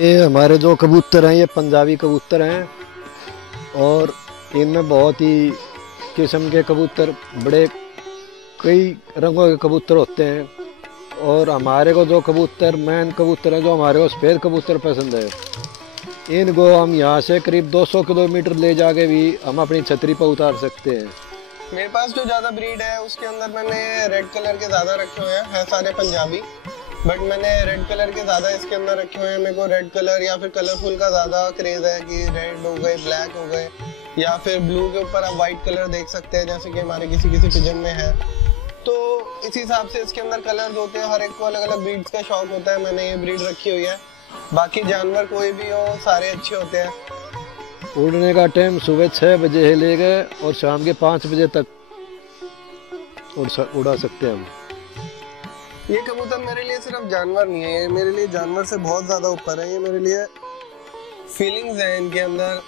ये हमारे जो कबूतर हैं ये पंजाबी कबूतर हैं और इनमें बहुत ही किस्म के कबूतर बड़े कई रंगों के कबूतर होते हैं। और हमारे को जो कबूतर मेन कबूतर हैं जो हमारे को सफ़ेद कबूतर पसंद है, इनको हम यहाँ से करीब 200 किलोमीटर ले जाके भी हम अपनी छतरी पर उतार सकते हैं। मेरे पास जो ज़्यादा ब्रीड है उसके अंदर मैंने रेड कलर के ज़्यादा रखे हुए हैं सारे पंजाबी, बट मैंने रेड कलर के ज़्यादा इसके अंदर रखे हुए हैं। मेरे को रेड कलर या फिर कलरफुल का ज़्यादा क्रेज़ है कि रेड हो गए, ब्लैक हो गए, या फिर ब्लू के ऊपर आप वाइट कलर देख सकते हैं जैसे कि हमारे किसी किसी पिजन में है। तो इस हिसाब से इसके अंदर कलर्स होते हैं, हर एक को अलग अलग ब्रीड्स का शौक होता है। मैंने ये ब्रीड रखी हुई है। बाकी जानवर कोई भी हो सारे अच्छे होते हैं। उड़ने का टाइम सुबह 6 बजे से ले गए और शाम के 5 बजे तक उड़ा सकते हैं हम। ये कबूतर मेरे लिए सिर्फ जानवर नहीं है, ये मेरे लिए जानवर से बहुत ज़्यादा ऊपर है। ये मेरे लिए फीलिंग्स हैं इनके अंदर,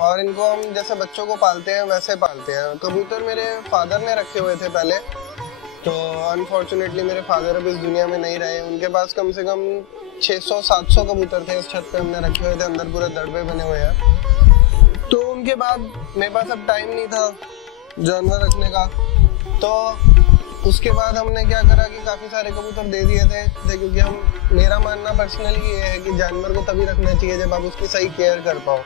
और इनको हम जैसे बच्चों को पालते हैं वैसे पालते हैं। कबूतर मेरे फादर ने रखे हुए थे पहले, तो अनफॉर्चुनेटली मेरे फादर अब इस दुनिया में नहीं रहे। उनके पास कम से कम 600-700 कबूतर थे इस छत पे हमने रखे हुए थे, अंदर पूरे दड़बे बने हुए हैं। तो उनके बाद मेरे पास अब टाइम नहीं था जानवर रखने का, तो उसके बाद हमने क्या करा कि काफ़ी सारे कबूतर दे दिए थे, क्योंकि मेरा मानना पर्सनली ये है कि जानवर को तभी रखना चाहिए जब आप उसकी सही केयर कर पाओ।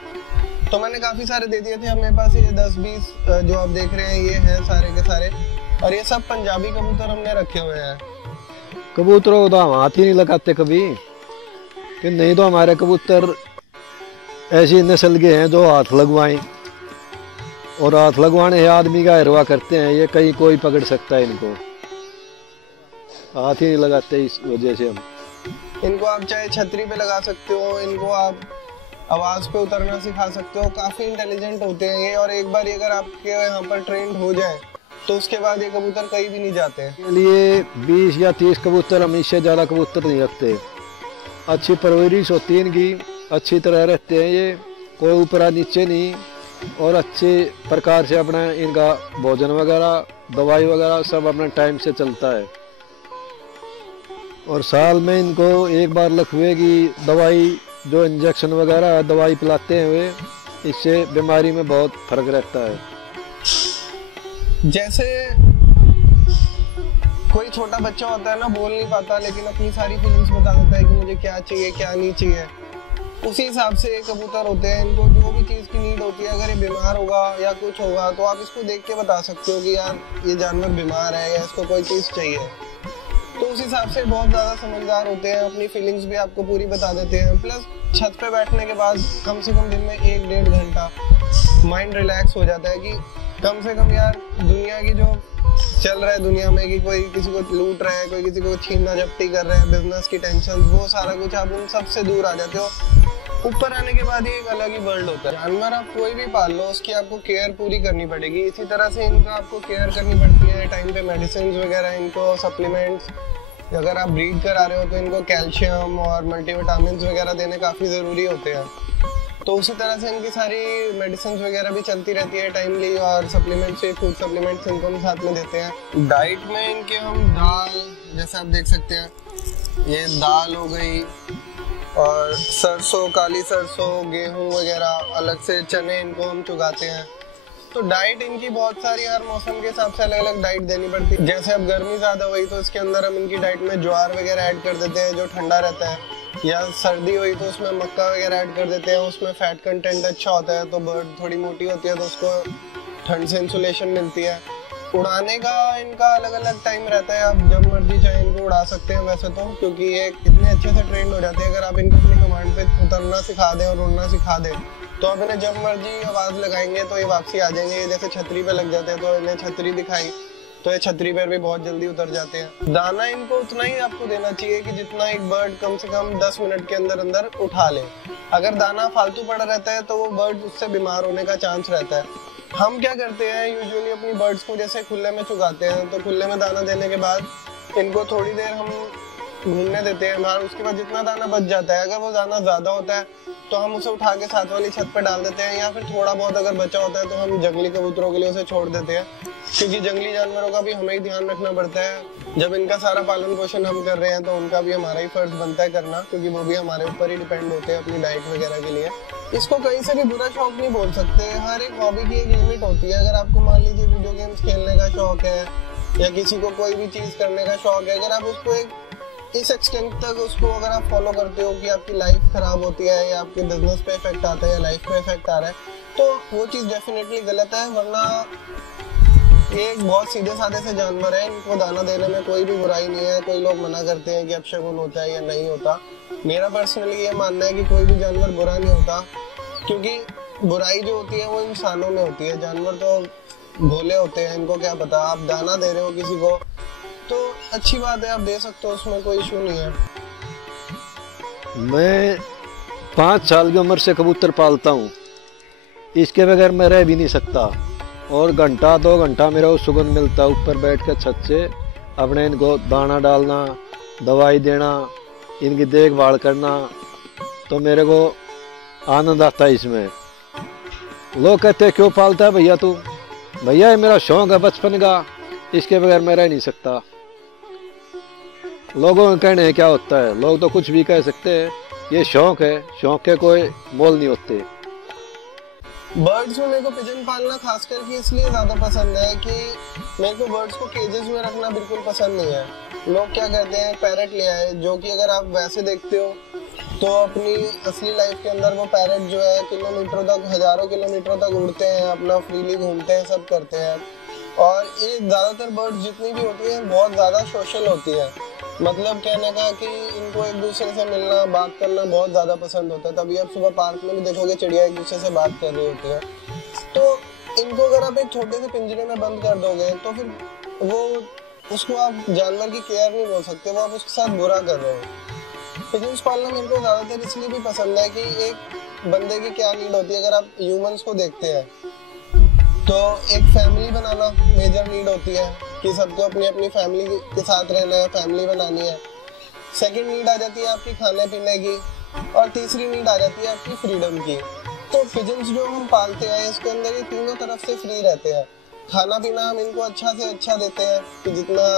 तो मैंने काफ़ी सारे दे दिए थे। अब मेरे पास ये 10-20 जो आप देख रहे हैं ये हैं सारे के सारे, और ये सब पंजाबी कबूतर हमने रखे हुए हैं। कबूतरों को तो हम हाथ ही नहीं लगाते कभी, कि नहीं तो हमारे कबूतर ऐसी नस्ल के हैं जो हाथ लगवाएं, और हाथ लगवाने से आदमी का हिरवा करते हैं। ये कहीं कोई पकड़ सकता है इनको, हाथ ही नहीं लगाते। इस वजह से हम इनको आप चाहे छतरी पे लगा सकते हो, इनको आप आवाज़ पे उतरना सिखा सकते हो। काफ़ी इंटेलिजेंट होते हैं ये, और एक बार अगर आपके यहाँ पर ट्रेंड हो जाए तो उसके बाद ये कबूतर कहीं भी नहीं जाते हैं। के लिए 20 या 30 कबूतर, हम इससे ज़्यादा कबूतर नहीं रखते। अच्छी परवरिश होती है इनकी, अच्छी तरह रहते हैं ये, कोई ऊपर नीचे नहीं, और अच्छे प्रकार से अपना इनका भोजन वगैरह, दवाई वगैरह सब अपना टाइम से चलता है। और साल में इनको एक बार लखवे की दवाई, जो इंजेक्शन वगैरह है, दवाई पिलाते हैं वे, इससे बीमारी में बहुत फर्क रहता है। जैसे कोई छोटा बच्चा होता है ना, बोल नहीं पाता लेकिन अपनी सारी फीलिंग्स बता देता है कि मुझे क्या चाहिए क्या नहीं चाहिए, उसी हिसाब से ये कबूतर होते हैं। इनको जो भी चीज़ की नीड होती है, अगर ये बीमार होगा या कुछ होगा तो आप इसको देख के बता सकते हो कि यार ये जानवर बीमार है या इसको कोई चीज़ चाहिए। तो उस हिसाब से बहुत ज़्यादा समझदार होते हैं, अपनी फीलिंग्स भी आपको पूरी बता देते हैं। प्लस छत पे बैठने के बाद कम से कम दिन में 1-1.5 घंटा माइंड रिलैक्स हो जाता है कि कम से कम यार दुनिया की जो चल रहा है दुनिया में, कि कोई किसी को लूट रहा है, कोई किसी को छीनना झपटी कर रहा है, बिजनेस की टेंशन, वो सारा कुछ आप उन सब से दूर आ जाते हो। ऊपर आने के बाद ही एक अलग ही वर्ल्ड होता है। जानवर आप कोई भी पाल लो, उसकी आपको केयर पूरी करनी पड़ेगी। इसी तरह से इनका आपको केयर करनी पड़ती है, टाइम पे मेडिसिन वगैरह, इनको सप्लीमेंट्स, अगर आप ब्रीड करा रहे हो तो इनको कैल्शियम और मल्टीविटामिन वगैरह देने काफ़ी ज़रूरी होते हैं। तो उसी तरह से इनकी सारी मेडिसिन वगैरह भी चलती रहती है टाइमली, और सप्लीमेंट्स, फूड सप्लीमेंट्स इनको हम साथ में देते हैं। डाइट में इनके हम दाल, जैसे आप देख सकते हैं ये दाल हो गई, और सरसों, काली सरसों, गेहूं वगैरह, अलग से चने इनको हम चुगाते हैं। तो डाइट इनकी बहुत सारी हर मौसम के हिसाब से अलग अलग डाइट देनी पड़ती है। जैसे अब गर्मी ज़्यादा हुई तो इसके अंदर हम इनकी डाइट में ज्वार वगैरह ऐड कर देते हैं जो ठंडा रहता है, या सर्दी हुई तो उसमें मक्का वगैरह ऐड कर देते हैं, उसमें फैट कंटेंट अच्छा होता है, तो बर्ड थोड़ी मोटी होती है तो उसको ठंड से इंसुलेशन मिलती है। उड़ाने का इनका अलग अलग टाइम रहता है, आप जब मर्जी चाहे इनको उड़ा सकते हैं वैसे तो, क्योंकि ये इतने अच्छे से ट्रेंड हो जाते हैं। अगर आप इनको अपनी कमांड पे उतरना सिखा दें और उड़ना सिखा दें तो आप इन्हें जब मर्जी आवाज़ लगाएंगे तो ये वापसी आ जाएंगे। ये जैसे छतरी पे लग जाते हैं तो इन्हें छतरी दिखाई तो ये छतरी पर भी बहुत जल्दी उतर जाते हैं। दाना इनको उतना ही आपको देना चाहिए कि जितना एक बर्ड कम से कम 10 मिनट के अंदर अंदर उठा ले। अगर दाना फालतू पड़ा रहता है तो वो बर्ड उससे बीमार होने का चांस रहता है। हम क्या करते हैं, यूजुअली अपनी बर्ड्स को जैसे खुले में चुगाते हैं, तो खुले में दाना देने के बाद इनको थोड़ी देर हम घूमने देते हैं बाहर। उसके बाद जितना दाना बच जाता है, अगर वो दाना ज्यादा होता है तो हम उसे उठा के साथ वाली छत पर डाल देते हैं, या फिर थोड़ा बहुत अगर बचा होता है तो हम जंगली कबूतरों के लिए उसे छोड़ देते हैं, क्योंकि जंगली जानवरों का भी हमें ही ध्यान रखना पड़ता है। जब इनका सारा पालन पोषण हम कर रहे हैं तो उनका भी हमारा ही फर्ज बनता है करना, क्योंकि वो भी हमारे ऊपर ही डिपेंड होते हैं अपनी डाइट वगैरह के लिए। इसको कहीं से भी बुरा शौक नहीं बोल सकते, हर एक हॉबी की एक लिमिट होती है। अगर आपको मान लीजिए वीडियो गेम्स खेलने का शौक है, या किसी को कोई भी चीज करने का शौक है, अगर आप उसको एक इस एक्सटेंट तक उसको अगर आप फॉलो करते हो कि आपकी लाइफ खराब होती है या आपके बिजनेस पे इफेक्ट आता है या लाइफ पे इफेक्ट आ रहा है, तो वो चीज डेफिनेटली गलत है। वरना ये एक बहुत सीधे साधे से जानवर है, इनको दाना देने में कोई भी बुराई नहीं है। कोई लोग मना करते हैं कि अपशगुन होता है या नहीं होता, मेरा पर्सनली ये मानना है कि कोई भी जानवर बुरा नहीं होता, क्योंकि बुराई जो होती है वो इंसानों में होती है। जानवर तो भोले होते हैं, इनको क्या पता। आप दाना दे रहे हो किसी को तो अच्छी बात है, आप दे सकते हो, उसमें कोई इशू नहीं है। मैं 5 साल की उम्र से कबूतर पालता हूँ, इसके बगैर मैं रह भी नहीं सकता। और घंटा 2 घंटा मेरा वो सुकून मिलता है ऊपर बैठ कर छत से, अपने इनको दाना डालना, दवाई देना, इनकी देखभाल करना, तो मेरे को आनंद आता है इसमें। लोग कहते हैं क्यों पालता है भैया तू? भैया ये मेरा शौक है बचपन का, इसके बगैर मैं रह नहीं सकता। लोगों के कहने क्या होता है, लोग तो कुछ भी कह सकते हैं, ये शौक है, शौक के कोई मोल नहीं होते। बर्ड्स में मेरे को पिजन पालना खास करके इसलिए ज्यादा पसंद है कि मेरे को बर्ड्स को केजेस में रखना बिल्कुल पसंद नहीं है। लोग क्या करते हैं, पैरेट ले आए, जो कि अगर आप वैसे देखते हो तो अपनी असली लाइफ के अंदर वो पैरेट जो है किलोमीटरों तक, हजारों किलोमीटरों तक उड़ते हैं, अपना फ्रीली घूमते हैं, सब करते हैं। और ये ज्यादातर बर्ड्स जितनी भी होती है बहुत ज्यादा सोशल होती है, मतलब कहने का कि इनको एक दूसरे से मिलना, बात करना बहुत ज्यादा पसंद होता है। तभी आप सुबह पार्क में भी देखोगे चिड़िया एक दूसरे से बात कर रही होती है। तो इनको अगर आप एक छोटे से पिंजरे में बंद कर दोगे तो फिर वो, उसको आप जानवर की केयर नहीं बोल सकते, वो आप उसके साथ बुरा कर रहे हो। पिजन्स पालना मेरे को ज्यादातर इसलिए भी पसंद है कि एक बंदे की क्या नीड होती है। अगर आप ह्यूमंस को देखते हैं तो एक फैमिली बनाना मेजर नीड होती है कि सबको अपनी अपनी फैमिली के साथ रहना है, फैमिली बनानी है। सेकंड नीड आ जाती है आपकी खाने पीने की, और तीसरी नीड आ जाती है आपकी फ्रीडम की। तो पिजन्स जो हम पालते हैं इसके अंदर ये तीनों तरफ से फ्री रहते हैं। खाना पीना हम इनको अच्छा से अच्छा देते हैं कि जितना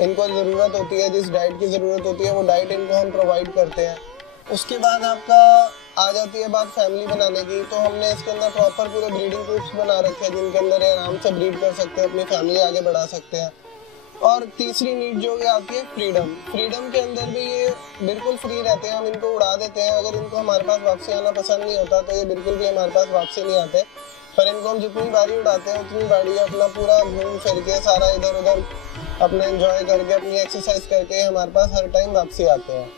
इनको ज़रूरत होती है, जिस डाइट की ज़रूरत होती है वो डाइट इनको हम प्रोवाइड करते हैं। उसके बाद आपका आ जाती है बात फैमिली बनाने की, तो हमने इसके अंदर प्रॉपर पूरे ब्रीडिंग कूप्स बना रखे हैं जिनके अंदर ये आराम से ब्रीड कर सकते हैं, अपनी फैमिली आगे बढ़ा सकते हैं। और तीसरी नीड जो ये आती है फ्रीडम। फ्रीडम के अंदर भी ये बिल्कुल फ्री रहते हैं, हम इनको उड़ा देते हैं। अगर इनको हमारे पास वापसी आना पसंद नहीं होता तो ये बिल्कुल भी हमारे पास वापसी नहीं आते, पर इनको हम जितनी बारी उड़ाते हैं उतनी बारी अपना पूरा घूम फिर के सारा इधर उधर अपना एंजॉय करके, अपनी एक्सरसाइज करके हमारे पास हर टाइम वापसी आते हैं।